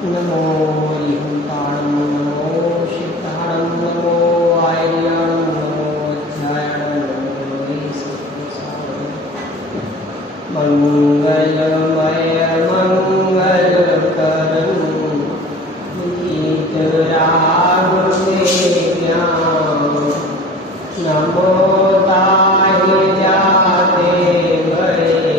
नमो हरिहंताणं नमो शिवताणं नमो आर्याणं नमो अध्यायाणं नमो ईश्वरसारणं मंगलमय मंगलकरं वीतराग ज्ञान नमो ताहि जाते गए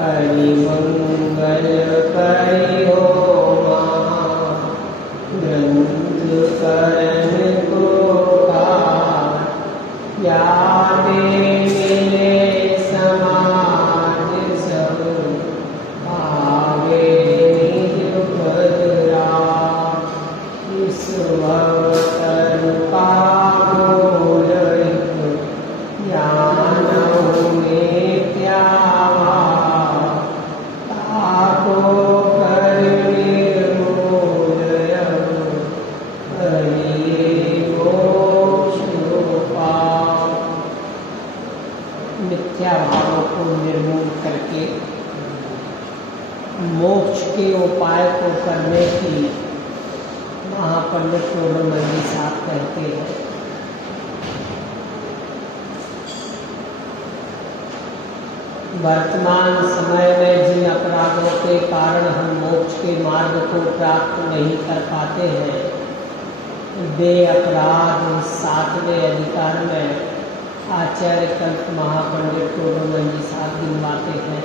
हरि मंगल करियो ग्रंथ करण को यादे मिले समाज सब आगे निज बदरा इस भवतर पागोल ज्ञान में प्यावा मिथ्या भावों को निर्मूल करके मोक्ष के उपाय को करने की महापंडित पूर्णमंडी साहब कहते हैं। वर्तमान समय में जिन अपराधों के कारण हम मोक्ष के मार्ग को प्राप्त नहीं कर पाते हैं, वे अपराध 7वें अधिकार में आचार्य कल्प महापंडित पूर्णमंडी साहब गिनवाते हैं।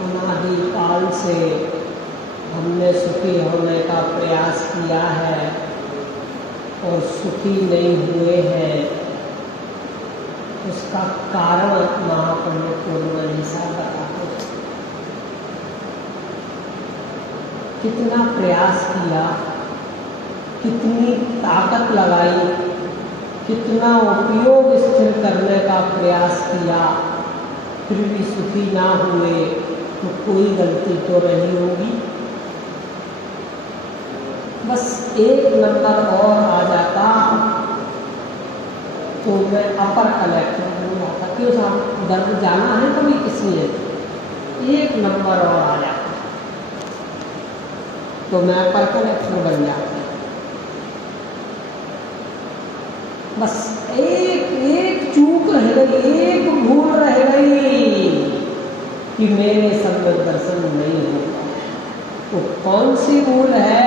अनादिकाल से हमने सुखी होने का प्रयास किया है और सुखी नहीं हुए हैं, उसका कारण महापंडित पूर्णमंडी साहब बताते हैं। कितना प्रयास किया, कितनी ताकत लगाई, कितना उपयोग स्थिर करने का प्रयास किया, फिर भी सुखी ना हुए तो कोई गलती तो रही होगी। बस एक नंबर और आ जाता तो मैं अपर कलेक्टर बन जाता। क्यों साहब, दर्द जाना है कभी इसलिए एक नंबर और आ जाता तो मैं अपर कलेक्टर बन जाता। बस एक चूक रह गई, एक भूल रह गई कि मेरे सम्यक दर्शन नहीं होगा। तो कौन सी भूल है,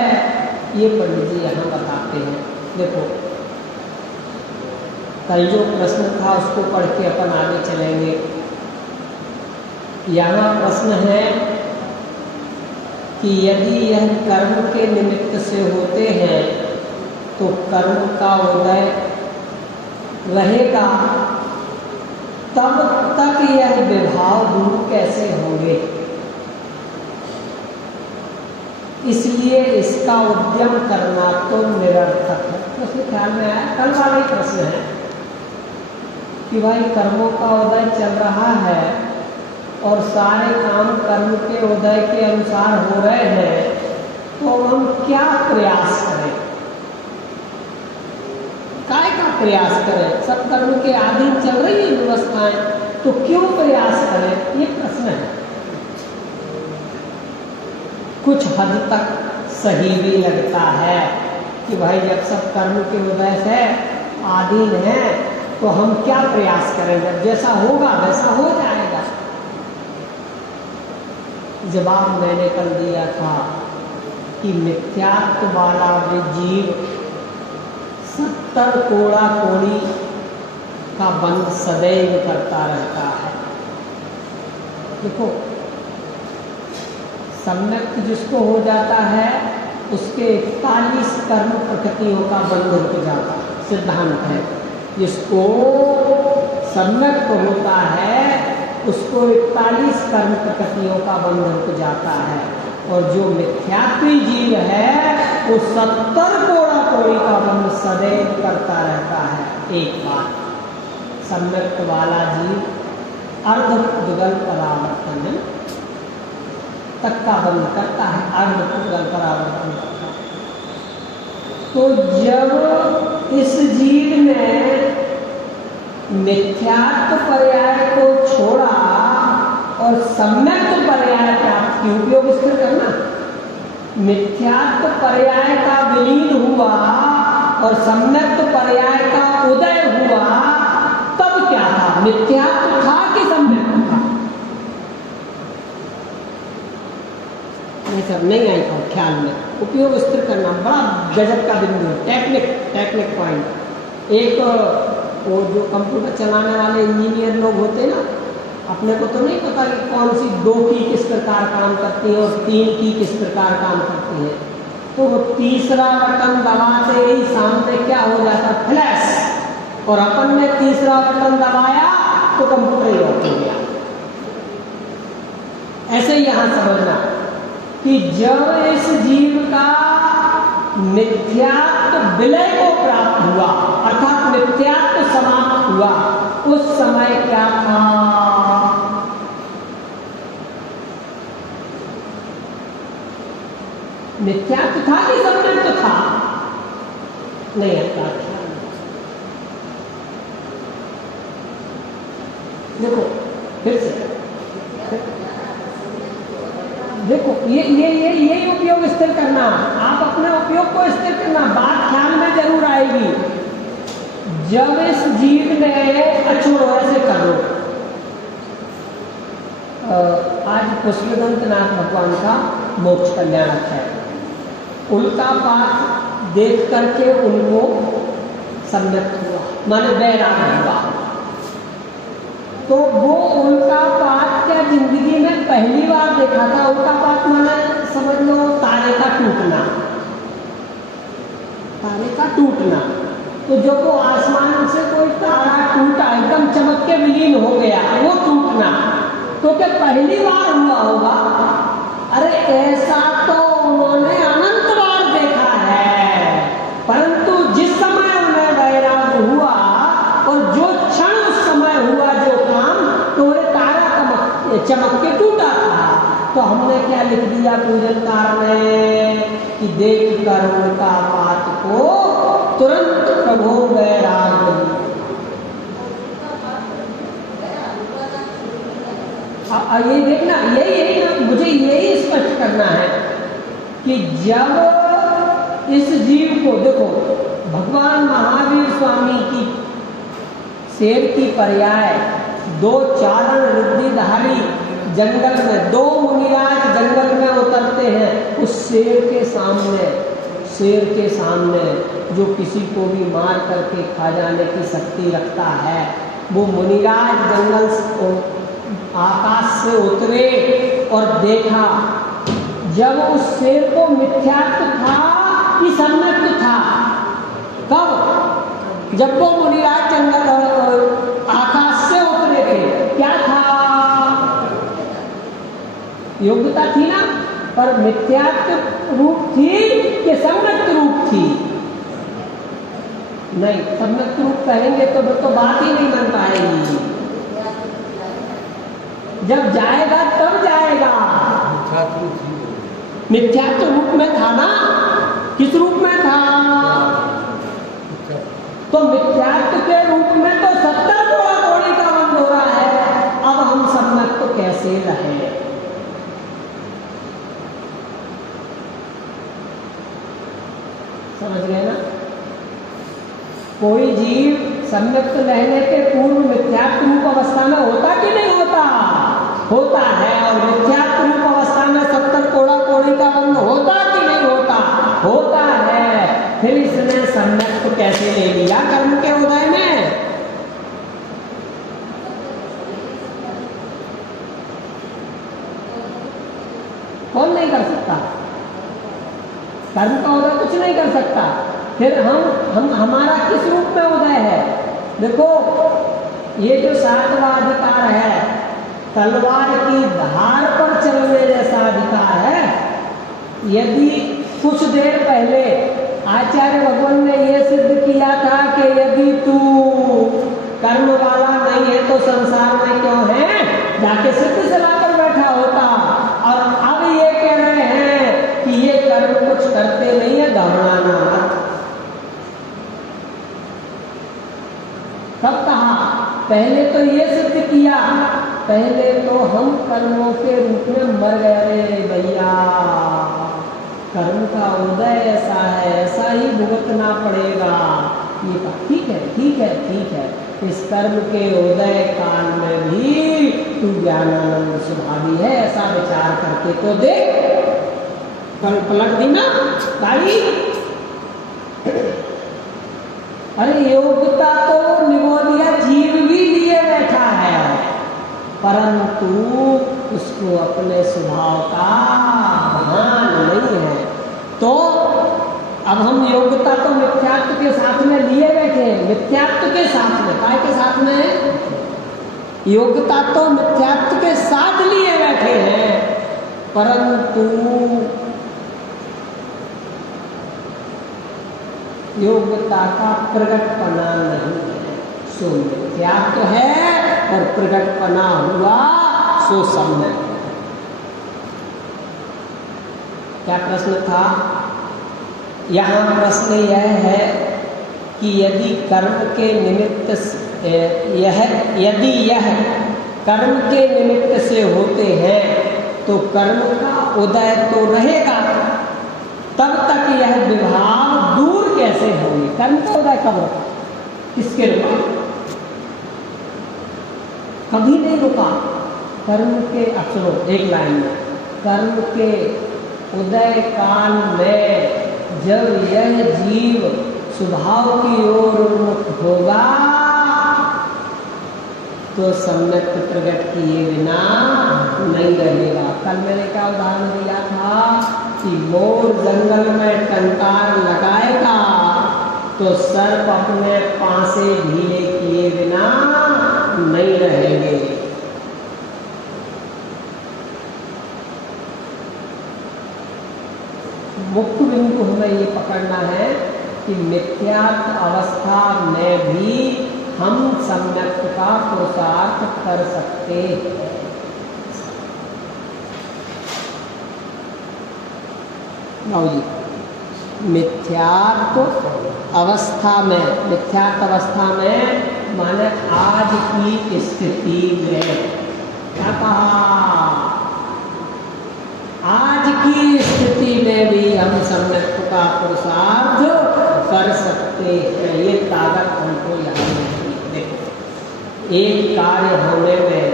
ये पंडित जी यहाँ बताते हैं। देखो, कल जो प्रश्न था उसको पढ़ के अपन आगे चलेंगे। यहाँ प्रश्न है कि यदि यह कर्म के निमित्त से होते हैं तो कर्म का उदय रहेगा, तब तक यह विभाव दूर कैसे होंगे? इसलिए इसका उद्यम करना तो निरर्थक है। प्रश्न ख्याल में आया? कल वाला ही प्रश्न है कि भाई कर्मों का उदय चल रहा है और सारे काम कर्म के उदय के अनुसार हो रहे हैं, तो हम क्या प्रयास करें? काय का प्रयास करें? सब कर्म के अधीन चल रही है व्यवस्थाएं, तो क्यों प्रयास करें? ये प्रश्न है। कुछ हद तक सही भी लगता है कि भाई जब सब कर्म के उदय से अधीन है तो हम क्या प्रयास करें? जब जैसा होगा वैसा हो जाएगा। जवाब मैंने कल दिया था कि मिथ्यात्व वाला जीव 70 कोड़ा कोड़ी का बंध सदैव करता रहता है। देखो, सम्यक जिसको हो जाता है उसके 41 कर्म प्रकृतियों का बंध रुक जाता है, सिद्धांत है। जिसको सम्यक होता है उसको 41 कर्म प्रकृतियों का बंध रुक जाता है, और जो मिथ्यात्वी जीव है वो 70 कोड़ा कोड़ी का बंध सदैव करता रहता है। एक बात, सम्यक वाला जीव अर्ध युगल परावर्तन तक का बंध करता है, अर्ध युगल परावर्तन करता है। तो जब इस जीव ने मिथ्यात्व पर्याय को छोड़ा और सम्यक्त पर्याय प्राप्त की, उपयोग स्थिर करना, मिथ्यात्व पर्याय का विलीन हुआ और सम्यक्त पर्याय का उदय हुआ, तब क्या था? मिथ्यात्व था कि सम्यक्त था? नहीं सर, नहीं आई था ख्याल में। उपयोग स्थिर करना बड़ा गजब का बिंदु है, टेक्निक पॉइंट। एक वो जो कंप्यूटर चलाने वाले इंजीनियर लोग होते हैं ना, अपने को तो नहीं पता कि कौन सी 2 की किस प्रकार काम करती है और 3 की किस प्रकार काम करती है, तो वो तीसरा बटन दबाते ही सामने क्या हो जाता? फ्लैश। और अपन ने तीसरा बटन दबाया तो कंप्यूटर ही ऑफ हो गया। ऐसे ही यहां समझना कि जब इस जीव का मिथ्यात्व विलय को प्राप्त हुआ, अर्थात मिथ्यात्व समाप्त हुआ, उस समय क्या था? मिथ्यात्व था कि सम्यक्त था? नहीं आता। देखो फिर से देखो, ये उपयोग स्थिर करना, आप अपने उपयोग को स्थिर करना, बात ख्याल में जरूर आएगी। जब इस जीव ने अछोड़ो, ऐसे कर लो, आज पुष्पदंतनाथ भगवान का मोक्ष कल्याण है, उल्का पाठ देख करके उनको सम्यक्त हुआ, माने वैराग्य हुआ। तो वो उल्का पात क्या जिंदगी में पहली बार देखा था? उल्का पात माने समझ लो तारे का टूटना, तारे का टूटना। तो जब वो आसमान से कोई तारा टूटा, एकदम चमक के विलीन हो गया, वो टूटना तो क्या पहली बार हुआ होगा? अरे ऐसा तो उन्होंने अनंत बार देखा है, परंतु जिस समय उन्हें वैराग्य हुआ और जो क्षण उस समय हुआ जो काम, तो वो तारा चमक के टूटा था। तो हमने क्या लिख दिया पूजनकार ने कि देख कर उनका पात को तुरंत प्रभो वैराग्य। ये देखना, यही ना, मुझे यही स्पष्ट करना है कि जब इस जीव को देखो, भगवान महावीर स्वामी की शेर की पर्याय 2 चारण रिद्धिधारी जंगल में, 2 मुनिराज जंगल में उतरते हैं, उस शेर के सामने जो किसी को भी मार करके खा जाने की शक्ति रखता है, वो मुनिराज जंगल आकाश से उतरे और देखा। जब उस शेर को मिथ्यात्व था कि सम्यक्त था? कब? जब वो मुनिराज जंगल आकाश से उतरे थे, क्या था? योग्यता थी ना, पर मिथ्यात्व रूप थी कि सम्यक्त रूप थी? नहीं, सम्यक्त रूप कहेंगे तो बात ही नहीं बन पाएगी। जब जाएगा तब जाएगा। मिथ्यात्व रूप में था ना? किस रूप में था? तो मिथ्यात्व के रूप में तो 70 कोड़ी का बंद हो रहा है। अब हम सम्यक तो कैसे रहे? समझ गए ना? कोई जीव सम्यक्त रहने के पूर्व मिथ्यात्व रूप अवस्था में होता कि नहीं होता? होता है। और मिथ्यात्व रूप अवस्था में 70 कोड़ी का बंद होता कि नहीं होता? होता है। फिर इसने सम्यक्त कैसे ले लिया कर्म के उदय में? कौन नहीं कर सकता? कर्म का उदय कुछ नहीं कर सकता। फिर हम हमारा किस रूप में उदय है? देखो, ये जो 7वां अधिकार है, तलवार की धार पर चलने जैसा अधिकार है। यदि कुछ देर पहले आचार्य भगवान ने यह सिद्ध किया था कि यदि तू कर्म वाला नहीं है तो संसार में क्यों है, जाके सिद्ध से लाकर बैठा होता। और अब ये कह रहे हैं कि ये कर्म कुछ करते नहीं है, घबराना मत। कब कहा? पहले तो ये सिद्ध किया, पहले तो हम कर्मों के रूप में मर गए। अरे भैया, कर्म का उदय ऐसा है, ऐसा ही भुगतना पड़ेगा। ये कहा ठीक है ठीक है ठीक है, इस कर्म के उदय काल में भी तू ज्ञानानंद स्वभावी है, ऐसा विचार करके तो देख। कल पलट दी ना गाड़ी। अरे योग्यता तो निभो दिया, जीव भी लिए बैठा है, परंतु उसको अपने स्वभाव का भान नहीं है। तो अब हम योग्यता तो मिथ्यात्व के साथ में लिए बैठे हैं, मिथ्यात्व के साथ में, काय के साथ में? योग्यता तो मिथ्यात्व के साथ लिए बैठे हैं, परंतु योग्यता का प्रगटपना नहीं है। सो मिथ्यात्व है और प्रगटपना हुआ सो सम्यक। क्या प्रश्न था? यहाँ प्रश्न यह है कि यदि कर्म के निमित्त यदि यह कर्म के निमित्त से होते हैं तो कर्म का उदय तो रहेगा, तब तक यह विभाग दूर कैसे होंगे? कर्म का उदय कब होगा? किसके रुका? कभी नहीं रुका। कर्म के अक्षरों एक लाइन में, कर्म के उदय काल में जब यह जीव स्वभाव की ओर उन्मुख होगा तो सम्यक प्रकट किए बिना नहीं रहेगा। कल मैंने क्या उदाहरण दिया था कि मोर जंगल में टंकार लगाएगा तो सर्प अपने पासे ढीले किए बिना नहीं रहेंगे। मुख्य बिंदु हमें ये पकड़ना है कि मिथ्यात्व अवस्था में भी हम सम्यक का पुरुषार्थ कर सकते हैं। मिथ्यात्व अवस्था में माने आज की स्थिति में, क्या कहा? आज की स्थिति में भी हम सम्यक का पुरुषार्थ कर सकते हैं। ये ताकत हमको यहाँ मिलती है। एक कार्य होने में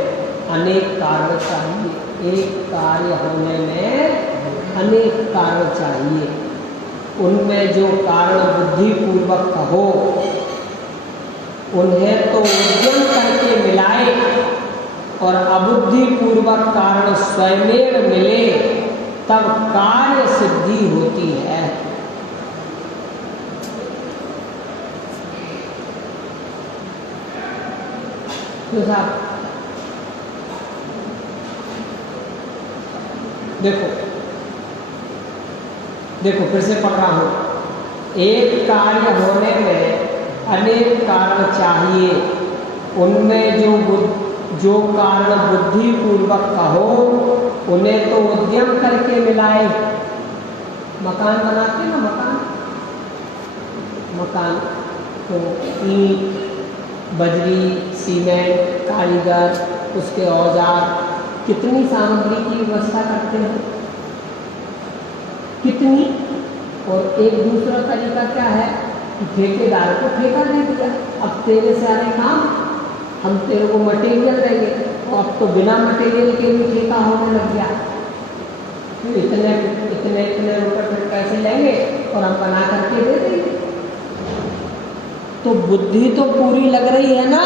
अनेक कारण चाहिए, एक कार्य होने में अनेक कारण चाहिए। उनमें जो कारण बुद्धिपूर्वक हो उन्हें तो उद्यम करके मिलाए और अबुद्धिपूर्वक कारण स्वयं मिले तब कार्य सिद्धि होती है। तो साहब देखो फिर से पढ़ रहा हूं। एक कार्य होने में अनेक कारण चाहिए, उनमें जो कारण बुद्धिपूर्वक का हो उन्हें तो उद्यम करके मिलाए। मकान बनाते ना, मकान तो ईंट, बजरी, सीमेंट, कारीगर, उसके औजार, कितनी सामग्री की व्यवस्था करते हैं, कितनी। और एक दूसरा तरीका क्या है कि ठेकेदार को ठेका दे दिया, अब तेरे से आने काम, हम तेरे को मटेरियल देंगे, और अब तो बिना मटेरियल के भी ठेका होने लग गया। तो इतने रुपए फिर पैसे लेंगे और हम बना करके दे देंगे। तो बुद्धि तो पूरी लग रही है ना,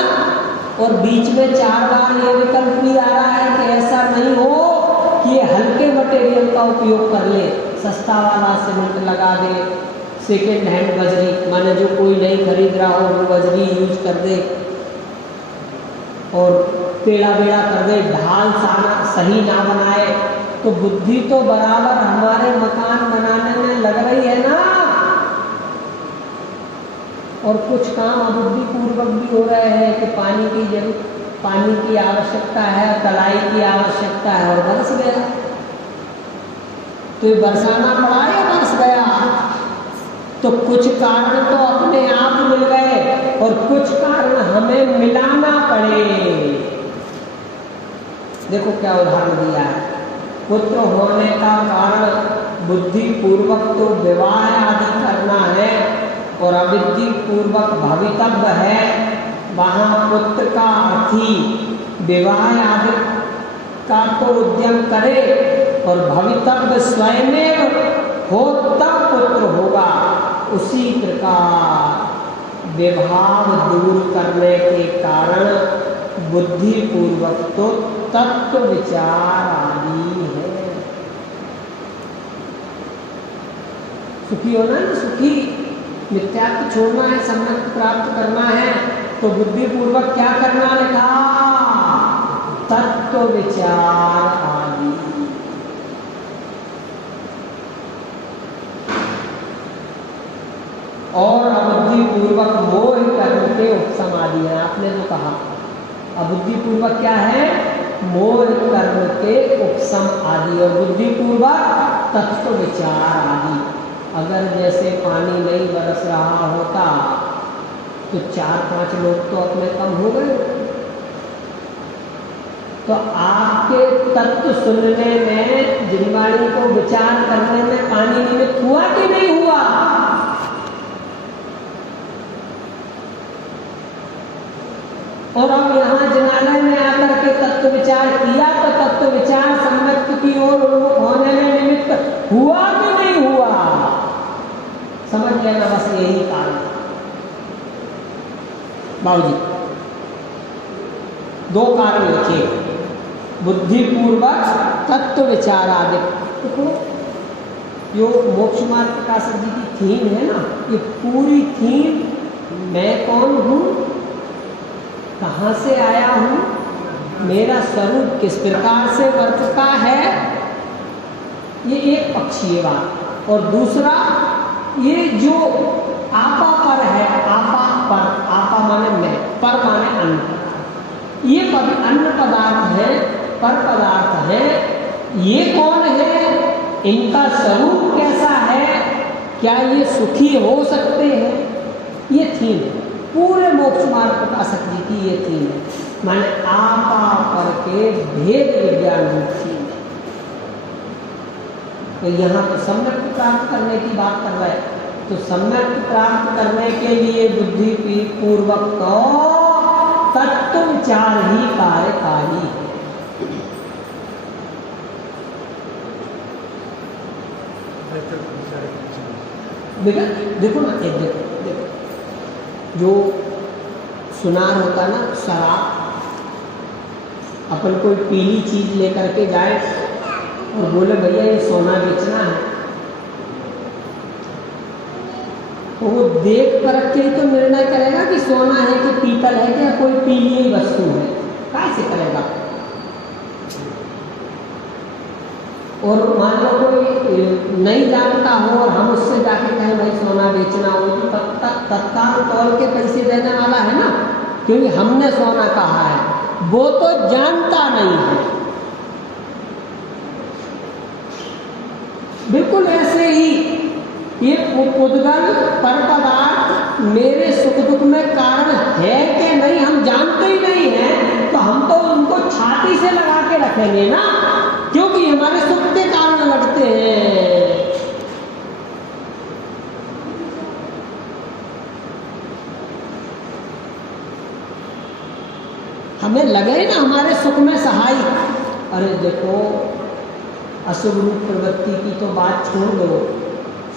और बीच में 4 बार ये विकल्प भी आ रहा है कि ऐसा नहीं हो कि ये हल्के मटेरियल का उपयोग कर ले, सस्ता वाला सीमेंट लगा दे, सेकेंड हैंड बजरी, माने जो कोई नहीं खरीद रहा हो वो बजरी यूज कर दे, और टेढ़ा बेड़ा कर दे, ढाल सही ना बनाए। तो बुद्धि तो बराबर हमारे मकान बनाने में लग रही है ना, और कुछ काम अबुद्धिपूर्वक भी हो रहे हैं कि पानी की आवश्यकता है, तलाई की आवश्यकता है, और बरस गया। तो ये बरसाना पड़ा या बरस गया? तो कुछ कारण तो अपने आप मिल गए और कुछ कारण हमें मिलाना पड़े। देखो क्या उदाहरण दिया है। पुत्र होने का कारण बुद्धि पूर्वक तो विवाह आदि करना है और अविधि पूर्वक भवितव्य है। वहाँ पुत्र का अर्थ ही विवाह आदि का तो उद्यम करे और भवितव्य स्वयं हो तब पुत्र होगा। उसी प्रकार विभाव दूर करने के कारण बुद्धि पूर्वक तो तत्व विचार आदि है। सुखी होना है, सुखी मिथ्यात्व छोड़ना है, सम्यक प्राप्त करना है, तो बुद्धि पूर्वक क्या करना लिखा? तत्व विचार आदि। और अबुद्धि पूर्वक मोह कर्म के उपशम आदि है। आपने जो कहा अबुद्धि पूर्वक क्या है? मोह कर्म के उपशम आदि और बुद्धि पूर्वक तत्व विचार आदि। अगर जैसे पानी नहीं बरस रहा होता तो 4-5 लोग तो अपने कम हो गए। तो आपके तत्व सुनने में, जिनवाणी को विचार करने में पानी निमित्त हुआ कि नहीं हुआ? और अब यहाँ जिनालय में आकर के तत्व विचार किया तो तत्व विचार सम्यक की ओर उन्मुख होने में निमित्त हुआ कि नहीं हुआ? समझ लेना, बस यही कारण। बाबूजी 2 कारण लिखे, बुद्धि पूर्वक तत्व विचार आदि। देखो जो मोक्ष मार्ग प्रकाशक जी की थीम है ना, ये पूरी थीम मैं कौन हूँ, कहाँ से आया हूँ, मेरा स्वरूप किस प्रकार से वर्तता है, ये एक पक्षीय बात। और दूसरा ये जो आपा पर है, आपा पर, आपा माने मैं, पर माने अन्न, ये अन्न पदार्थ है, पर पदार्थ है, ये कौन है, इनका स्वरूप कैसा है, क्या ये सुखी हो सकते हैं, ये थीम है पूरे मोक्ष मार्ग प्रकाशक जी की। ये थीम है माने आपा पर के भेद विज्ञान रूप थीम। तो यहाँ तो सम्यक प्राप्त करने की बात कर रहे हैं, तो सम्यक प्राप्त करने के लिए बुद्धि पूर्वक तो तत्व विचार ही कार्यकारी है। देखो ना, एक देखो जो सुनार होता ना, शराब, अपन कोई पीली चीज लेकर के जाए और बोले भैया ये सोना बेचना है, तो वो देख परख के ही तो निर्णय करेगा कि सोना है कि पीतल है कि कोई पीली ही वस्तु है। कैसे करेगा? और मान लो कोई नहीं जानता हो और हम उससे जाके कहें भाई सोना बेचना हो, तो तत्काल तौल के पैसे देने वाला है ना, क्योंकि हमने सोना कहा है, वो तो जानता नहीं है। बिल्कुल ऐसे ही ये पुद्गल पर पदार्थ मेरे सुख दुख में कारण है कि नहीं हम जानते ही नहीं है, तो हम तो उनको छाती से लगा के रखेंगे ना, क्योंकि हमारे सुख के कारण लगते हैं। हमें लगे ना हमारे सुख में सहाय। अरे देखो अशुभ रूप प्रवृत्ति की तो बात छोड़ दो,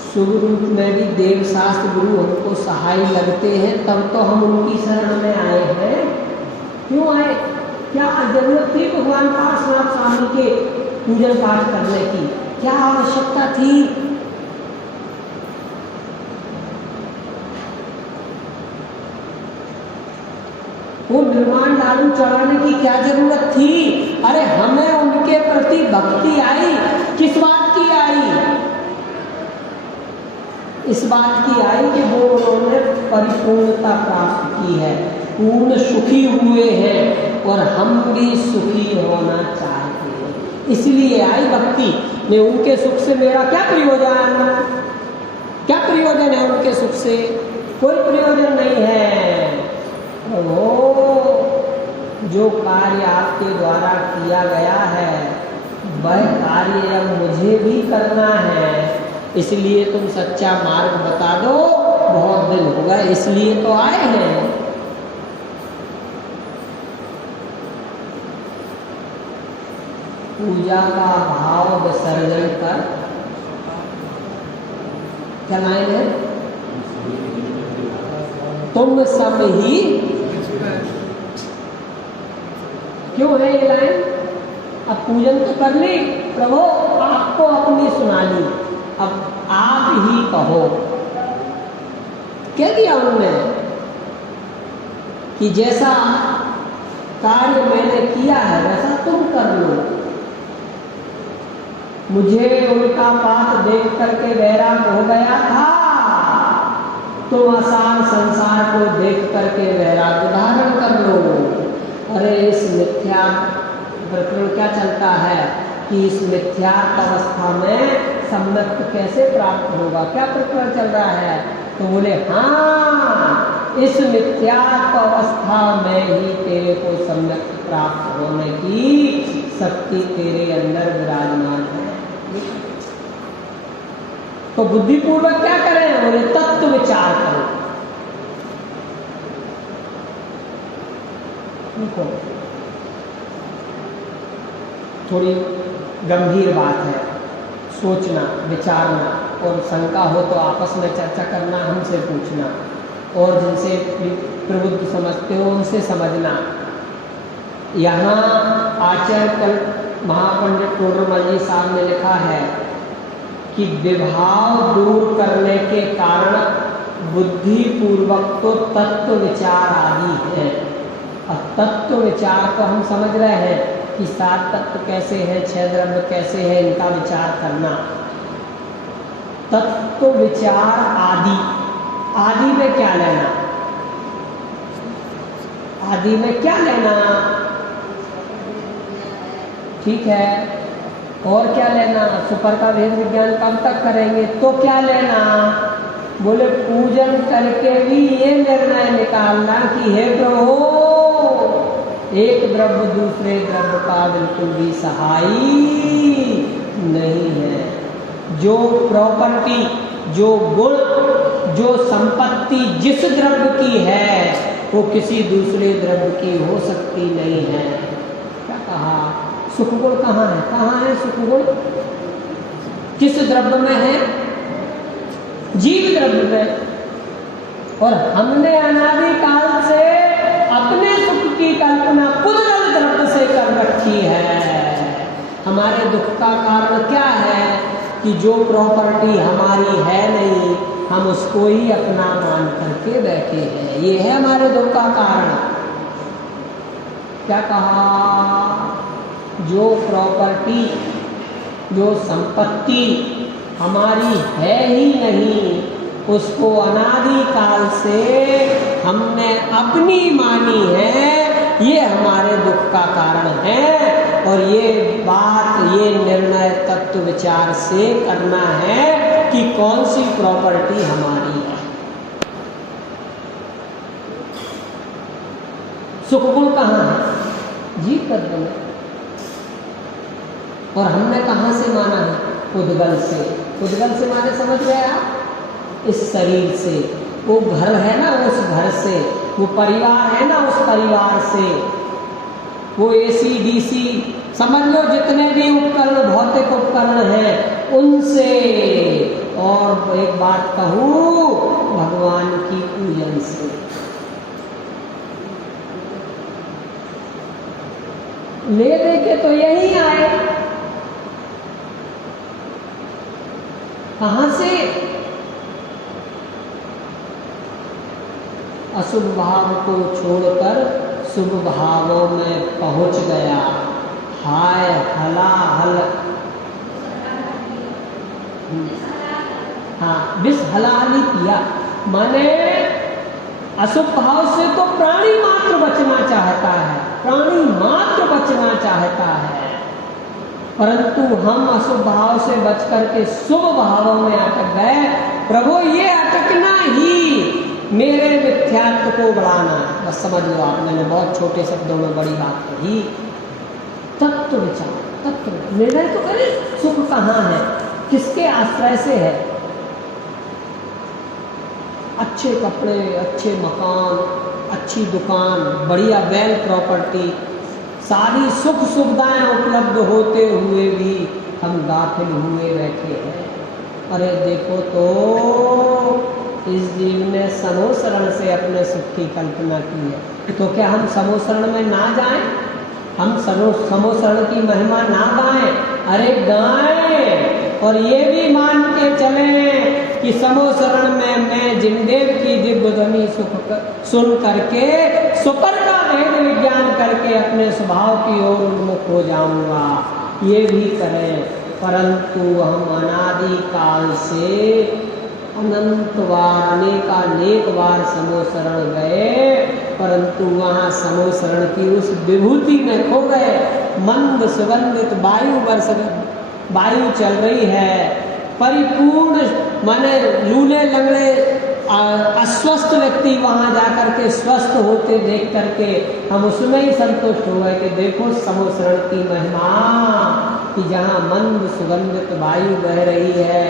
शुभ रूप में भी देव शास्त्र गुरु हमको सहाय लगते हैं, तब तो हम उनकी शरण में आए हैं। क्यों आए? क्या जरूरत थी भगवान पार्श्वनाथ स्वामी के पूजन पाठ करने की? क्या आवश्यकता थी? वो निर्माण डालू चढ़ाने की क्या जरूरत थी? अरे हमें उनके प्रति भक्ति आई, किस बात की आई? इस बात की आई कि वो उन्होंने परिपूर्णता प्राप्त की है, पूर्ण सुखी हुए हैं और हम भी सुखी होना चाहते हैं, इसलिए आई भक्ति। ने उनके सुख से मेरा क्या प्रयोजन? क्या प्रयोजन है उनके सुख से? कोई प्रयोजन नहीं है। जो कार्य आपके द्वारा किया गया है वह कार्य अब मुझे भी करना है, इसलिए तुम सच्चा मार्ग बता दो, बहुत दिन हो गए इसलिए तो आए हैं। पूजा का भाव विसर्जन कर, क्या लाइन है? तुम सब ही, क्यों है ये लाइन? अब पूजन तो कर ली प्रभु, आपको अपनी सुना ली, अब आप ही कहो। कह दिया उन्होंने कि जैसा कार्य मैंने किया है वैसा तुम कर लो। मुझे उनका पाठ देख करके वैराग हो गया था, तुम असार संसार को देख करके वैराग धारण कर लो। अरे इस मिथ्या प्रकरण क्या चलता है कि इस मिथ्यार्थ अवस्था में सम्यक कैसे प्राप्त होगा, क्या प्रकरण चल रहा है? तो बोले हाँ, इस मिथ्यार्थ अवस्था में ही तेरे को सम्यक प्राप्त होने की शक्ति तेरे अंदर विराजमान है। तो बुद्धिपूर्वक क्या करें? बोले तत्व विचार करो। थोड़ी गंभीर बात है, सोचना विचारना, और शंका हो तो आपस में चर्चा करना, हमसे पूछना, और जिनसे प्रबुद्ध समझते हो उनसे समझना। यहाँ आचार्य कल महापंडित टोडरमल जी साहब ने लिखा है कि विभाव दूर करने के कारण बुद्धिपूर्वक तो तत्व विचार आदि है। अब तत्व विचार को हम समझ रहे हैं कि 7 तत्व कैसे हैं, 6 द्रव्य कैसे हैं, इनका विचार करना। तत्व विचार आदि, आदि में क्या लेना? आदि में क्या लेना? ठीक है, और क्या लेना? सुपर का भेद विज्ञान कब तक करेंगे, तो क्या लेना? बोले पूजन करके भी ये निर्णय निकालना कि हे प्रभु, एक द्रव्य दूसरे द्रव्य का बिल्कुल भी सहाई नहीं है। जो प्रॉपर्टी, जो गुण, जो संपत्ति जिस द्रव्य की है वो किसी दूसरे द्रव्य की हो सकती नहीं है। क्या कहा? सुख गुण कहाँ है? कहाँ है सुख गुण? किस द्रव्य में है? जीव द्रव्य में। और हमने अनादिकाल से अपने सुख की कल्पना पुनर्जन्म द्रव्य से कर रखी है। हमारे दुख का कारण क्या है कि जो प्रॉपर्टी हमारी है नहीं, हम उसको ही अपना मान करके बैठे हैं। ये है हमारे दुख का कारण। क्या कहा? जो प्रॉपर्टी, जो संपत्ति हमारी है ही नहीं, उसको अनादिकाल से हमने अपनी मानी है, ये हमारे दुख का कारण है। और ये बात, ये निर्णय तत्व विचार से करना है कि कौन सी प्रॉपर्टी हमारी है। सुख गुण कहाँ है? जीव तत्व में। और हमने कहाँ से माना है? उद्गल से। उद्गल से माने समझ गए आप? इस शरीर से। वो घर है ना, उस घर से। वो परिवार है ना, उस परिवार से। वो AC DC समझ लो, जितने भी उपकरण, भौतिक उपकरण हैं उनसे। और एक बात कहूँ, भगवान की पूजन से। ले दे के तो यही आए। कहाँ से? अशुभ भाव को छोड़कर शुभ भावों में पहुंच गया। हाय हलाहल, हाँ, विष हलाहली किया। माने अशुभ भाव से तो प्राणी मात्र बचना चाहता है, प्राणी मात्र बचना चाहता है, परंतु हम अशुभ भाव से बच करके शुभ भावों में अटक गए। प्रभु, ये अटकना ही मेरे मिथ्यात्व को बढ़ाना है। बस समझ लो आप, मैंने बहुत छोटे शब्दों में बड़ी बात कही। तत्व विचार, तत्व निर्णय तो करे सुख कहाँ है, किसके आश्रय से है। अच्छे कपड़े, अच्छे मकान, अच्छी दुकान, बढ़िया वेल प्रॉपर्टी, सारी सुख सुविधाएं उपलब्ध होते हुए भी हम गाफिल हुए बैठे हैं। अरे देखो तो इस जीव ने समोसरण से अपने सुख की कल्पना की है, तो क्या हम समोसरण में ना जाएं? हम समोसरण की महिमा ना गाएं? अरे गाएं, और ये भी मान के चलें कि समोसरण में मैं जिनदेव की दिव्य ध्वनि सुन करके सुपर का भेद विज्ञान करके अपने स्वभाव की ओर उन्मुख हो जाऊंगा। ये भी करें, परंतु हम अनादि काल से अनंत बार अनेक बार समोसरण गए, परंतु वहाँ समोसरण की उस विभूति में खो गए। मंद सुगंधित वायु चल रही है, परिपूर्ण माने लूले लंगड़े अस्वस्थ व्यक्ति वहाँ जाकर के स्वस्थ होते देख करके हम उसमें ही संतुष्ट हो गए कि देखो समोसरण की महिमा, कि जहाँ मंद सुगंधित वायु बह रही है,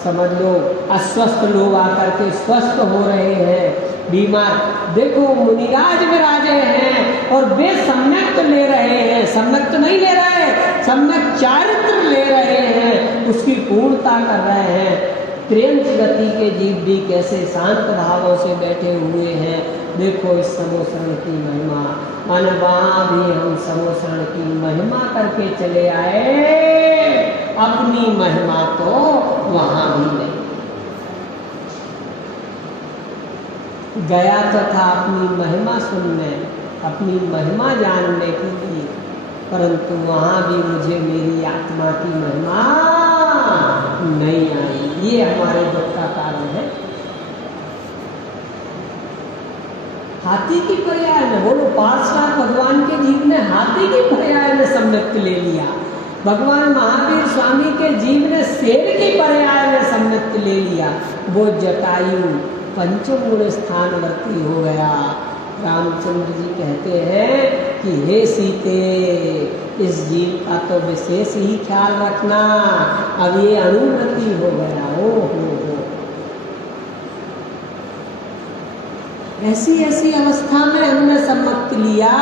समझ लो अस्वस्थ लोग आकर के स्वस्थ हो रहे हैं, बीमार देखो मुनिराज विराजे हैं और वे सम्यक ले रहे हैं, सम्यक नहीं ले रहे, सम्यक चारित्र ले रहे हैं, उसकी पूर्णता कर रहे हैं। त्रियंच गति के जीव भी कैसे शांत भावों से बैठे हुए हैं, देखो इस समोसरण की महिमा। माने वहाँ भी हम समोसरण की महिमा करके चले आए, अपनी महिमा तो वहाँ भी नहीं। गया तो था अपनी महिमा सुनने, अपनी महिमा जानने के लिए, परंतु वहाँ भी मुझे मेरी आत्मा की महिमा नहीं आई। ये हमारे दुख का कारण है। हाथी की पर्याय में, बोलो पार्षद भगवान के जीव ने हाथी की पर्याय में सम्यक्त ले लिया, भगवान महावीर स्वामी के जीव ने शेर की पर्याय में सम्यक्त ले लिया। वो जटायु पंचम गुण स्थानवर्ती हो गया। रामचंद्र जी कहते हैं कि हे सीते, इस जीव का तो विशेष ही ख्याल रखना, अब ये अनुन्नति हो गया। हो ऐसी अवस्था में हमने सम्मत लिया,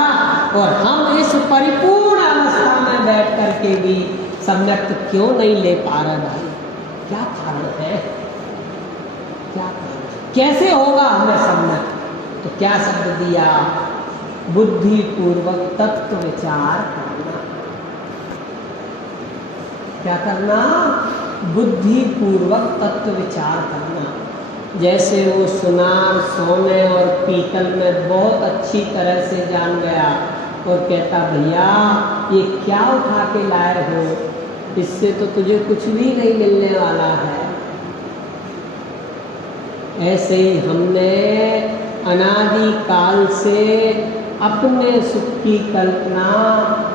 और हम इस परिपूर्ण अवस्था में बैठ करके भी सम्यक्त क्यों नहीं ले पा रहे भाई? क्या कारण है? क्या कारण? कैसे होगा हमें सम्यक्त? तो क्या शब्द दिया? बुद्धि पूर्वक तत्व विचार करना। क्या करना? बुद्धि पूर्वक तत्व विचार करना। जैसे वो सुनार सोने और पीतल में बहुत अच्छी तरह से जान गया और कहता भैया ये क्या उठा के लाए हो, इससे तो तुझे कुछ भी नहीं मिलने वाला है। ऐसे ही हमने अनादि काल से अपने सुख की कल्पना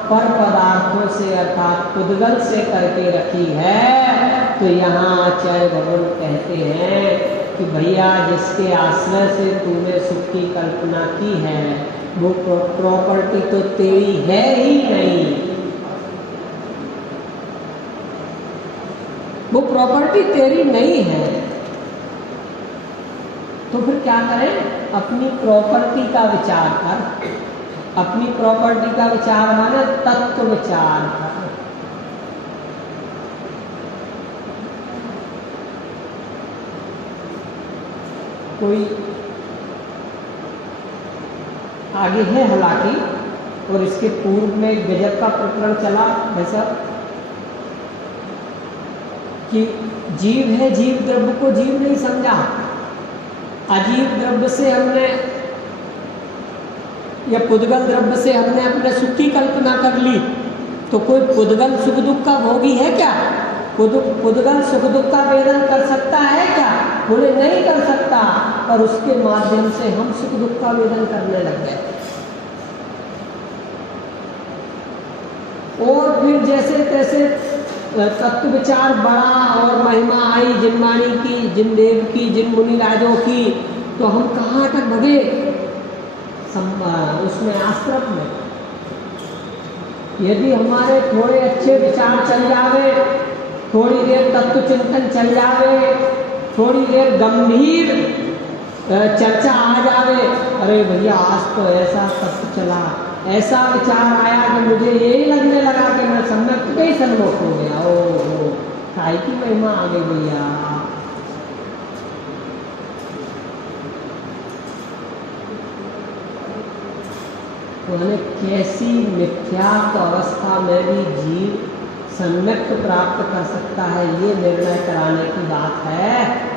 पर पदार्थों से अर्थात पुद्गल से करके रखी है। तो यहाँ आचार्य भगवान कहते हैं कि भैया जिसके आश्रय से तूने सुख की कल्पना की है वो प्रॉपर्टी तो तेरी है ही नहीं, वो प्रॉपर्टी तेरी नहीं है। तो फिर क्या करें? अपनी प्रॉपर्टी का विचार कर। अपनी प्रॉपर्टी का विचार माने तत्व विचार कर। कोई आगे है हालांकि, और इसके पूर्व में गजब का प्रकरण चला वैसा कि जीव है, जीव द्रव्य को जीव नहीं समझा, अजीव द्रव्य से हमने या पुद्गल द्रव्य से हमने अपने सुख की कल्पना कर ली। तो कोई पुद्गल सुख दुख का भोगी है क्या? पुद्गल सुख दुख का वेदन कर सकता है क्या? बोले नहीं कर सकता, और उसके माध्यम से हम सुख दुख का वेदन करने लग गए। और फिर जैसे तैसे तत्व विचार बड़ा और महिमा आई जिन वाणी की, जिन देव की, जिन मुनि राजों की, तो हम कहाँ तक भगे? उसमें आश्रम में। यदि हमारे थोड़े अच्छे विचार चल जावे, थोड़ी देर तत्व चिंतन चल जावे, थोड़ी देर गंभीर चर्चा आ जावे, अरे भैया आज तो ऐसा तत्व चला, ऐसा विचार आया कि मुझे यही लगने लगा कि मैं सम्यक पे ही सन्मुख हो गया। ओ काय की महिमा आ गई भैया। उन्होंने कैसी मिथ्यात्व अवस्था में भी जीव सम्यक प्राप्त कर सकता है, ये निर्णय कराने की बात है।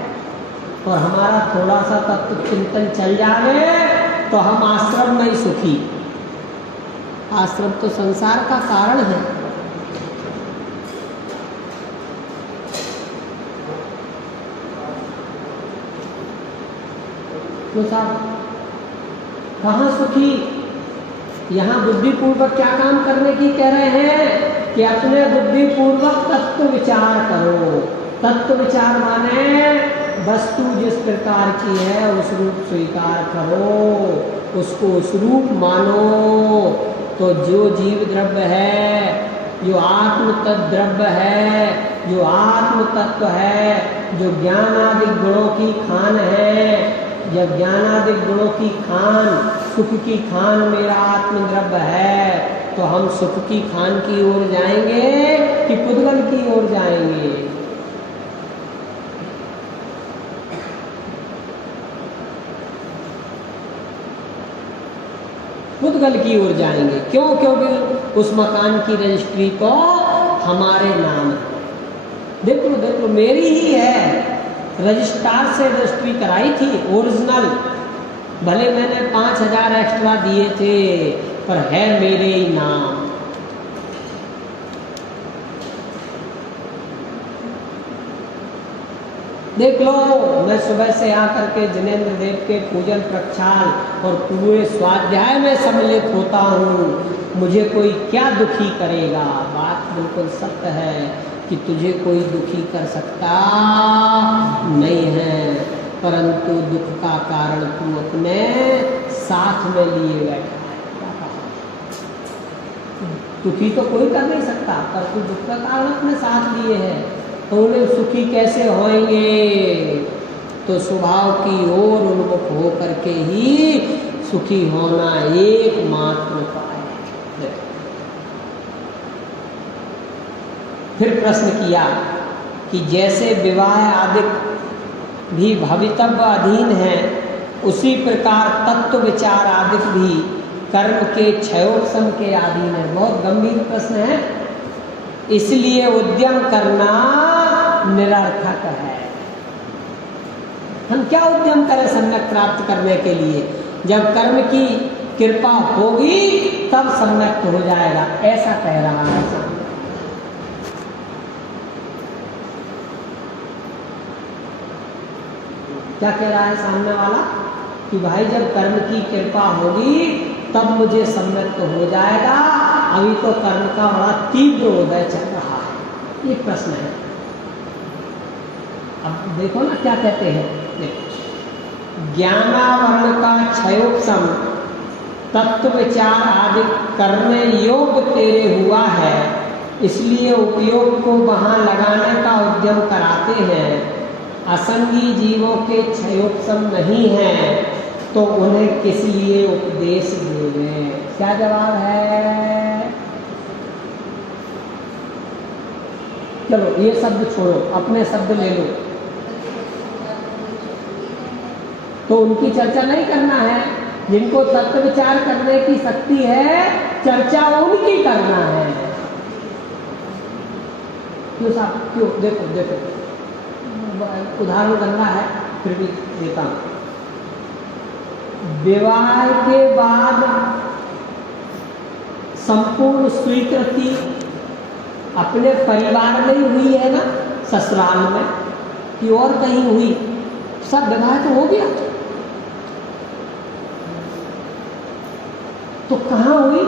और हमारा थोड़ा सा तत्व चिंतन चल जावे तो हम आश्रम में ही सुखी। आश्रम तो संसार का कारण है। तो साहब कहाँ सुखी? यहाँ बुद्धिपूर्वक क्या काम करने की कह रहे हैं कि अपने बुद्धिपूर्वक तत्व विचार करो। तत्व विचार माने वस्तु जिस प्रकार की है उस रूप स्वीकार करो, उसको उस रूप मानो। तो जो जीव द्रव्य है, जो आत्म तद्द्रव्य है, जो आत्म तत्व है, जो ज्ञानादि गुणों की खान है, जब ज्ञानादि गुणों की खान, सुख की खान मेरा आत्म द्रव्य है, तो हम सुख की खान की ओर जाएंगे कि पुद्गल की ओर जाएंगे? पुद्गल की ओर जाएंगे। क्यों? क्योंकि उस मकान की रजिस्ट्री तो हमारे नाम है। देख लो मेरी ही है, रजिस्ट्रार से रजिस्ट्री कराई थी ओरिजिनल। भले मैंने 5,000 एक्स्ट्रा दिए थे, पर है मेरे ही नाम। देख लो, मैं सुबह से आकर के जिनेंद्र देव के पूजन प्रक्षाल और पूरे स्वाध्याय में सम्मिलित होता हूँ। मुझे कोई क्या दुखी करेगा? बात बिल्कुल सत्य है कि तुझे कोई दुखी कर सकता नहीं है, परंतु दुख का कारण तू अपने साथ में लिए बैठा है। दुखी तो कोई कर नहीं सकता, पर तू दुख का कारण अपने साथ लिए है। तो उन्हें सुखी कैसे होंगे? तो स्वभाव की ओर उन्मुख हो करके ही सुखी होना एकमात्र उपाय है। फिर प्रश्न किया कि जैसे विवाह आदि भी भवितव्य अधीन है, उसी प्रकार तत्व विचार आदि भी कर्म के क्षयोपशम के अधीन है। बहुत गंभीर प्रश्न है, इसलिए उद्यम करना निरर्थक है। हम क्या उद्यम करें सम्यक प्राप्त करने के लिए? जब कर्म की कृपा होगी तब सम्यक हो जाएगा, ऐसा कह रहा है। क्या कह रहा है सामने वाला? कि भाई जब कर्म की कृपा होगी तब मुझे सम्यक तो हो जाएगा, अभी तो कर्म का बड़ा तीव्र उदय चल रहा है। ये प्रश्न है। अब देखो ना क्या कहते हैं। ज्ञानावरण का क्षयोपशम तत्व विचार आदि करने योग्य तेरे हुआ है, इसलिए उपयोग को वहां लगाने का उद्यम कराते हैं। असंगी जीवों के क्षयोपशम नहीं है तो उन्हें किस लिए उपदेश देवे? क्या जवाब है? चलो ये शब्द छोड़ो, अपने शब्द ले लो। तो उनकी चर्चा नहीं करना है। जिनको तत्व विचार करने की शक्ति है, चर्चा उनकी करना है। क्यों साहब? क्यों? देखो देखो, उदाहरण गंदा है फिर भी देता हूं। विवाह के बाद संपूर्ण स्वीकृति अपने परिवार में ही हुई है ना, ससुराल में कि और कहीं हुई? सब विवाह तो हो गया, तो कहाँ हुई?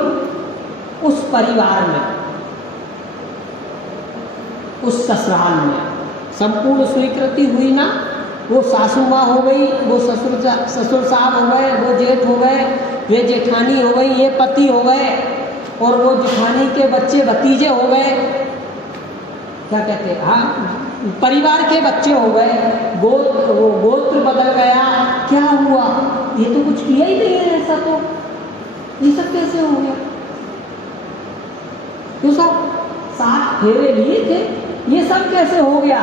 उस परिवार में। उस ससुराल में संपूर्ण स्वीकृति हुई ना। वो सासू माँ हो गई, वो ससुर साहब हो गए, वो जेठ हो गए, वे जेठानी हो गई, ये पति हो गए, और वो जेठानी के बच्चे भतीजे हो गए, क्या कहते हैं, हाँ, परिवार के बच्चे हो गए, गोत्र बदल गया। क्या हुआ? ये तो कुछ किया ही नहीं है ऐसा, तो ये सब कैसे हो गया? तो सब 7 फेरे लिए थे, ये सब कैसे हो गया?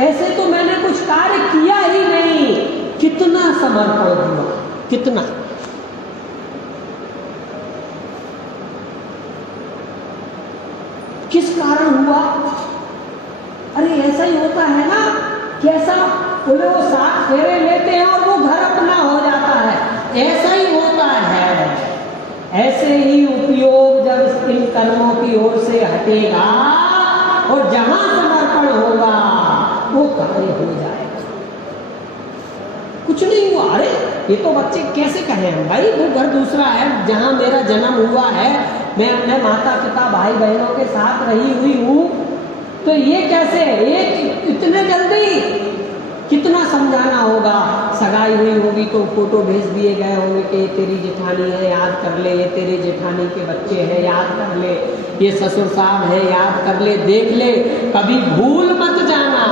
ऐसे तो मैंने कुछ कार्य किया ही नहीं। कितना समर्पण हुआ, कितना। किस कारण हुआ? अरे ऐसा ही होता है ना, कैसा बोले वो 7 फेरे लेते हैं और वो घर अपना हो जाता है, ऐसा ही होता है। ऐसे ही उपयोग जब इन कर्मों की ओर से हटेगा और जहां समर्पण होगा वो कार्य हो जाएगा। कुछ नहीं हुआ, अरे ये तो बच्चे कैसे कहें हम भाई, वो घर दूसरा है, जहां मेरा जन्म हुआ है, मैं अपने माता पिता भाई बहनों के साथ रही हुई हूँ, तो ये कैसे, ये इतने जल्दी कितना समझाना होगा। सगाई हुई होगी तो फोटो भेज दिए गए होंगे कि ये तेरी जेठानी है, याद कर ले, ये तेरे जेठानी के बच्चे हैं, याद कर ले, ये ससुर साहब है, याद कर ले, देख ले, कभी भूल मत जाना,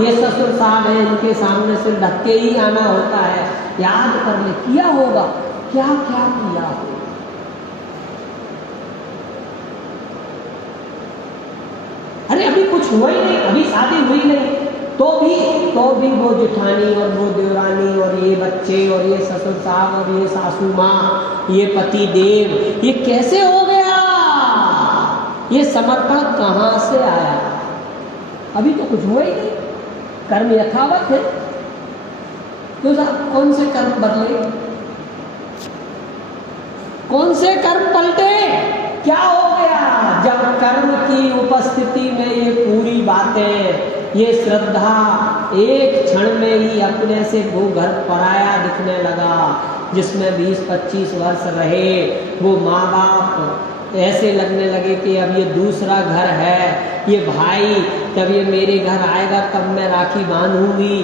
ये ससुर साहब है, इनके सामने से ढक के ही आना होता है, याद कर ले। किया होगा, क्या क्या किया होगा। अरे अभी कुछ हुआ ही नहीं, अभी शादी हुई नहीं, तो भी वो जेठानी और वो देवरानी और ये बच्चे और ये ससुर साहब और ये सासू माँ, ये पति देव, ये कैसे हो गया? ये समर्पण कहाँ से आया? अभी तो कुछ हुआ ही नहीं, कर्म यथावत है। तो कौन से कर्म बदले, कौन से कर्म पलटे? क्या हो गया? जब कर्म की उपस्थिति में ये पूरी बातें, ये श्रद्धा एक क्षण में ही अपने से वो घर पराया दिखने लगा, जिसमें 20-25 वर्ष रहे, वो माँ बाप ऐसे लगने लगे कि अब ये दूसरा घर है, ये भाई तब ये मेरे घर आएगा तब मैं राखी बांधूंगी।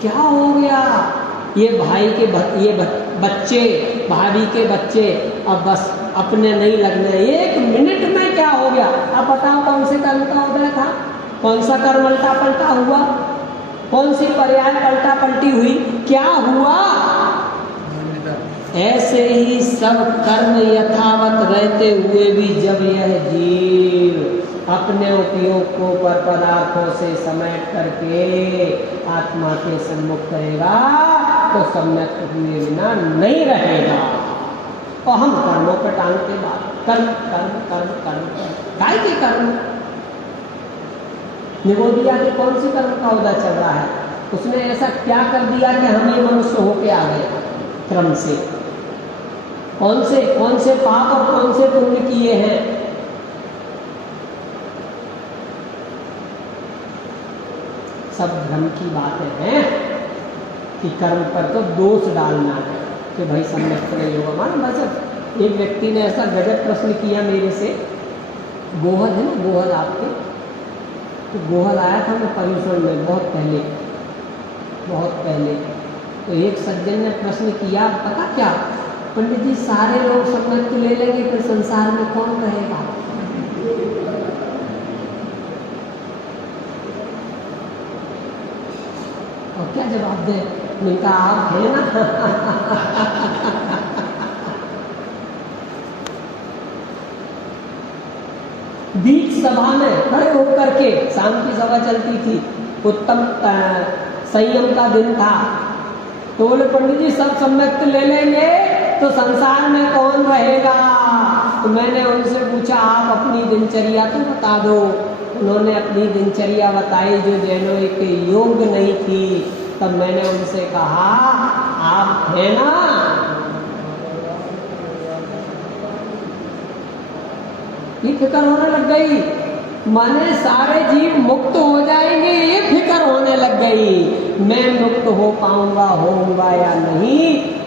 क्या हो गया? ये भाई के बच्चे, भाभी के बच्चे अब बस अपने नहीं लगने। 1 मिनट में क्या हो गया? अब बताओ कौन से कर्म का उदय था, कौन सा कर्म उल्टा पलटा हुआ, कौन सी पर्याय पलटा पलटी हुई, क्या हुआ? ऐसे ही सब कर्म यथावत रहते हुए भी जब यह जीव अपने उपयोग को पर पदार्थों से समेट करके आत्मा के सम्मुख करेगा तो सम्यक हुए बिना नहीं रहेगा। और हम कर्मों पर टांगते बात, कर्म कर्म कर्म कर्म कर्म, काय के कर्म? निगोदिया के कौन सी कर्म का उदय चल रहा है? उसने ऐसा क्या कर दिया कि हम ये मनुष्य होके आ गए क्रम से? कौन से पाप और कौन से पुण्य किए हैं? सब भ्रम की बातें हैं कि कर्म पर तो दोष डालना है कि भाई सम्यक नहीं होगा। मान भाई एक व्यक्ति ने ऐसा गजब प्रश्न किया मेरे से, गोहद है ना, गोहद आपके, तो गोहद आया था मैं पर्यूषण में बहुत पहले, तो एक सज्जन ने प्रश्न किया, पता क्या पंडित जी, सारे लोग सम्यक ले लेंगे फिर संसार में कौन रहेगा? और क्या जवाब दे? मिलता आप है ना। बीच सभा में खड़े होकर के, शाम की सभा चलती थी, उत्तम संयम का दिन था, तो बोले पंडित जी सब सम्यक ले लेंगे तो संसार में कौन रहेगा? तो मैंने उनसे पूछा आप अपनी दिनचर्या तो बता दो। उन्होंने अपनी दिनचर्या बताई जो जैनों के योग्य नहीं थी। तब मैंने उनसे कहा आप है ना, ये फिक्र होने लग गई माने सारे जीव मुक्त हो जाएंगे, ये फिक्र होने लग गई। मैं मुक्त हो पाऊंगा, होऊंगा या नहीं,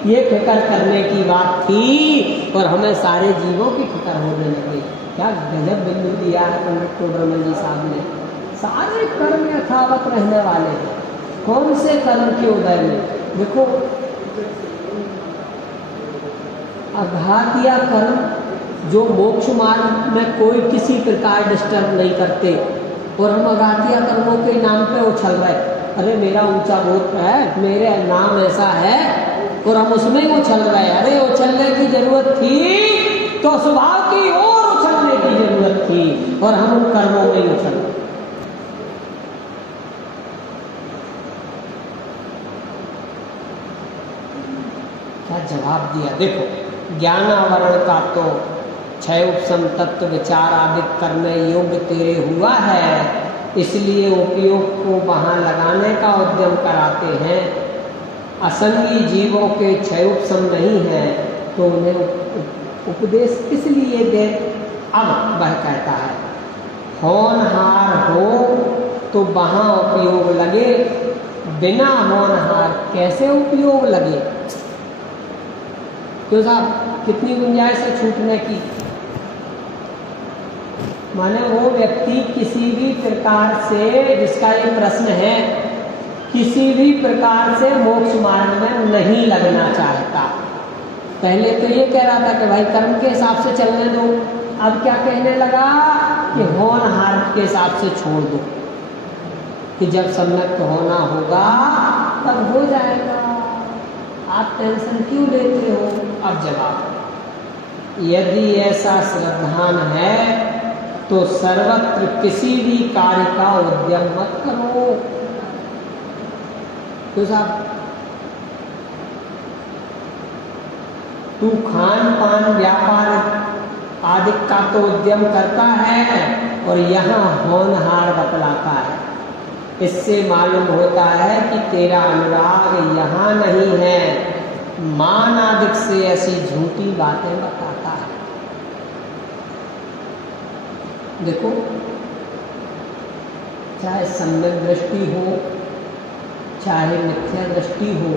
ये फिक्र करने की बात थी और हमें सारे जीवों की फिक्र होने लगी। क्या गजब बिंदु दिया है पंडित टोडरमल जी साहब ने। सारे कर्म यथावत रहने वाले हैं। कौन से कर्म के उदय में? देखो, अघातिया कर्म जो मोक्ष मार्ग में कोई किसी प्रकार डिस्टर्ब नहीं करते, और हम अघातिया कर्मों के नाम पे उछल रहे। अरे मेरा ऊंचा गोत्र है, मेरे नाम ऐसा है, और हम उसमें ही उछल रहे। अरे उछलने की जरूरत थी तो स्वभाव की ओर उछलने की जरूरत थी, और हम उन कर्मों में ही उछल रहे। क्या जवाब दिया? देखो, ज्ञानावरण का तो क्षय उपशम तत्व विचार आदि करने योग्य तेरे हुआ है, इसलिए उपयोग को वहां लगाने का उद्यम कराते हैं। असंगी जीवों के क्षय उपशम नहीं है तो उन्हें उपदेश किस लिए दे? अब वह कहता है, होनहार हो तो वहां उपयोग लगे, बिना होनहार कैसे उपयोग लगे? क्यों साहब, कितनी गुंजाइश है छूटने की? माने वो व्यक्ति किसी भी प्रकार से, जिसका ये प्रश्न है, किसी भी प्रकार से मोक्ष मार्ग में नहीं लगना चाहता। पहले तो ये कह रहा था कि भाई कर्म के हिसाब से चलने दो, अब क्या कहने लगा कि होनहार के हिसाब से छोड़ दो, कि जब सम्यक होना होगा तब हो जाएगा, आप टेंशन क्यों लेते हो? अब जवाब, यदि ऐसा श्रद्धान है तो सर्वत्र किसी भी कार्य का उद्यम मत करो। तो साहब, तू खान पान व्यापार आदि का तो उद्यम करता है और यहाँ होनहार बतलाता है। इससे मालूम होता है कि तेरा अनुराग यहाँ नहीं है, मान आदि से ऐसी झूठी बातें बताता है। देखो, चाहे सम्यक दृष्टि हो, चाहे मिथ्या दृष्टि हो,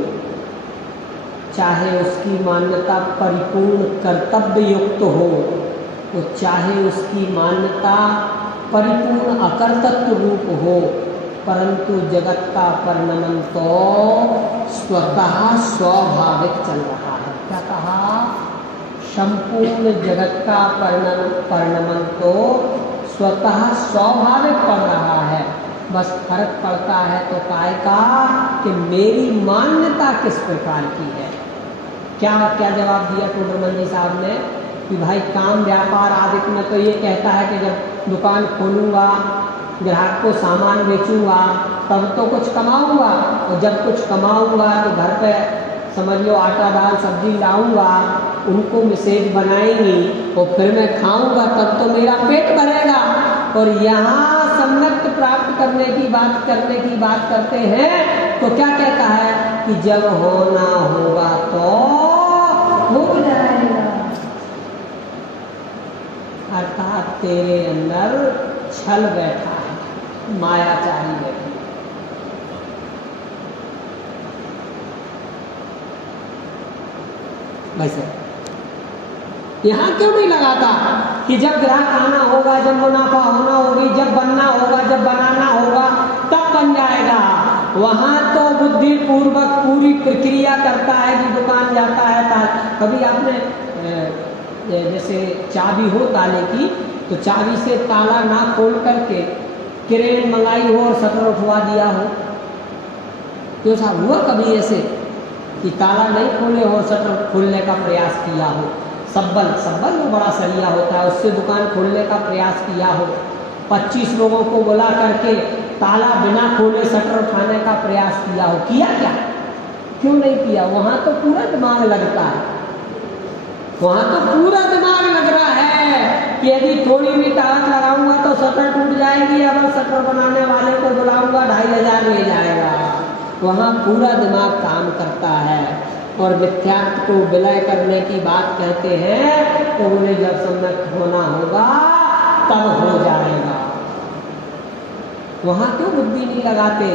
चाहे उसकी मान्यता परिपूर्ण कर्तव्य युक्त हो, तो चाहे उसकी मान्यता परिपूर्ण अकर्तव्य रूप हो, परंतु जगत का परिणमन तो स्वतः स्वाभाविक चल रहा है। क्या कहा? संपूर्ण जगत का परिणमन तो स्वतः स्वाभाविक पड़ रहा है, बस फर्क पड़ता है तो काय का कि मेरी मान्यता किस प्रकार की है। क्या जवाब दिया टोडरमल जी साहब ने कि भाई काम व्यापार आदि में तो ये कहता है कि जब दुकान खोलूँगा, ग्राहक को सामान बेचूंगा, तब तो कुछ कमाऊंगा, और जब कुछ कमाऊंगा तो घर पे समझ लो आटा दाल सब्जी लाऊंगा, उनको मिसेज बनाएंगी और फिर मैं खाऊंगा, तब तो मेरा पेट भरेगा। और यहाँ सम्यक प्राप्त करने की बात करते हैं तो क्या कहता है कि जब होना होगा तो हो जाएगा। अर्थात तेरे अंदर छल बैठा है, मायाचारी बैठी। वैसे यहाँ क्यों नहीं लगाता कि जब ग्राहक आना होगा, जब मुनाफा होना होगी, जब बनना होगा, जब बनाना होगा तब बन जाएगा। वहाँ तो बुद्धि पूर्वक पूरी प्रक्रिया करता है कि दुकान जाता है। कभी आपने जैसे चाबी हो ताले की, तो चाबी से ताला ना खोल करके क्रेन मंगाई हो और शटर उठवा दिया हो? तो साहब हुआ कभी ऐसे कि ताला नहीं खोले हो, शटर खोलने का प्रयास किया हो? सब्बल वो बड़ा सरिया होता है, उससे दुकान खोलने का प्रयास किया हो? 25 लोगों को बुला करके ताला बिना खोले शटर उठाने का प्रयास किया हो? किया क्या? क्यों नहीं किया? वहाँ तो पूरा दिमाग लगता है, वहाँ तो पूरा दिमाग लग रहा है कि यदि थोड़ी भी ताकत लगाऊंगा तो शटर टूट जाएगी, अगर शटर बनाने वाले को बुलाऊंगा 2500 ले जाएगा। वहाँ पूरा दिमाग काम करता है। और मिथ्यात्व को विलय करने की बात कहते हैं तो उन्हें जब सम्यक होना होगा तब हो जाएगा। वहाँ क्यों बुद्धि नहीं लगाते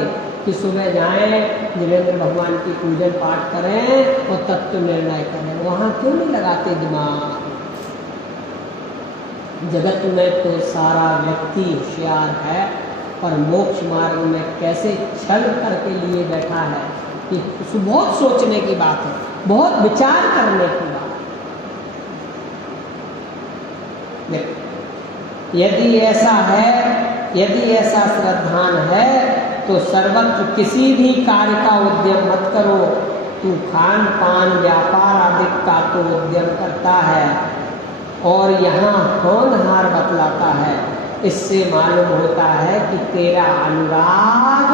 कि सुबह जाएं, वीरेंद्र भगवान की पूजन पाठ करें और तत्व निर्णय करें? वहाँ क्यों नहीं लगाते दिमाग? जगत में तो सारा व्यक्ति होशियार है, पर मोक्ष मार्ग में कैसे छल करके लिए बैठा है कि बहुत सोचने की बात है, बहुत विचार करने की बात। यदि ऐसा है, यदि ऐसा श्रद्धान है तो सर्वत्र किसी भी कार्य का उद्यम मत करो। तू खान पान व्यापार आदि का तो उद्यम करता है और यहाँ होनहार बतलाता है। इससे मालूम होता है कि तेरा अनुराग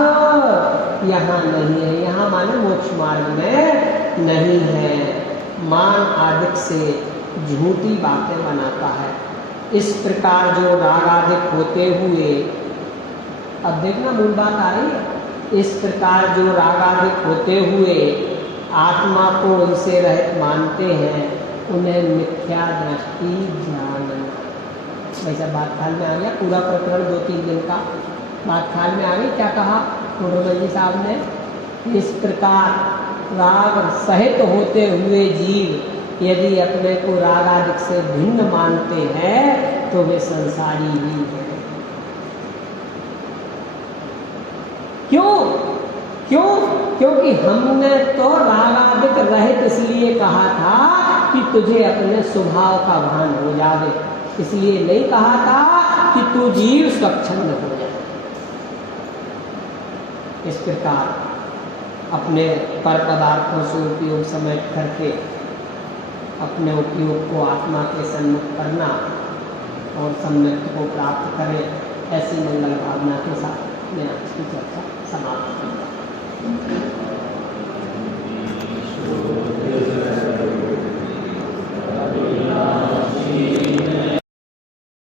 यहाँ नहीं है, यहाँ माने मोक्ष मार्ग में नहीं है। मान आदि से झूठी बातें बनाता है। इस प्रकार जो रागादिक होते हुए, अब देखना मूल बात आ रही है, इस प्रकार जो रागादिक होते हुए आत्मा को उनसे रहित मानते हैं, उन्हें मिथ्या दृष्टि जानना। वैसा बात ख्याल में आ गया? पूरा प्रकरण 2-3 दिन का बात ख्याल में आ गई। क्या कहा जी साहब ने? इस प्रकार राग सहित होते हुए जीव यदि अपने को राग आदि से भिन्न मानते हैं तो वे संसारी ही हैं। क्यों? क्योंकि हमने तो रागादिक रहित इसलिए कहा था कि तुझे अपने स्वभाव का भान हो जावे, इसलिए नहीं कहा था कि तू जीव स्वच्छंद हो जाए। इस प्रकार अपने पर पदार्थों से उपयोग समेट करके अपने उपयोग को आत्मा के सन्मुख करना और सम्यक को प्राप्त करें, ऐसी मंगल भावना के साथ मैं आज की चर्चा समाप्त करता हूँ।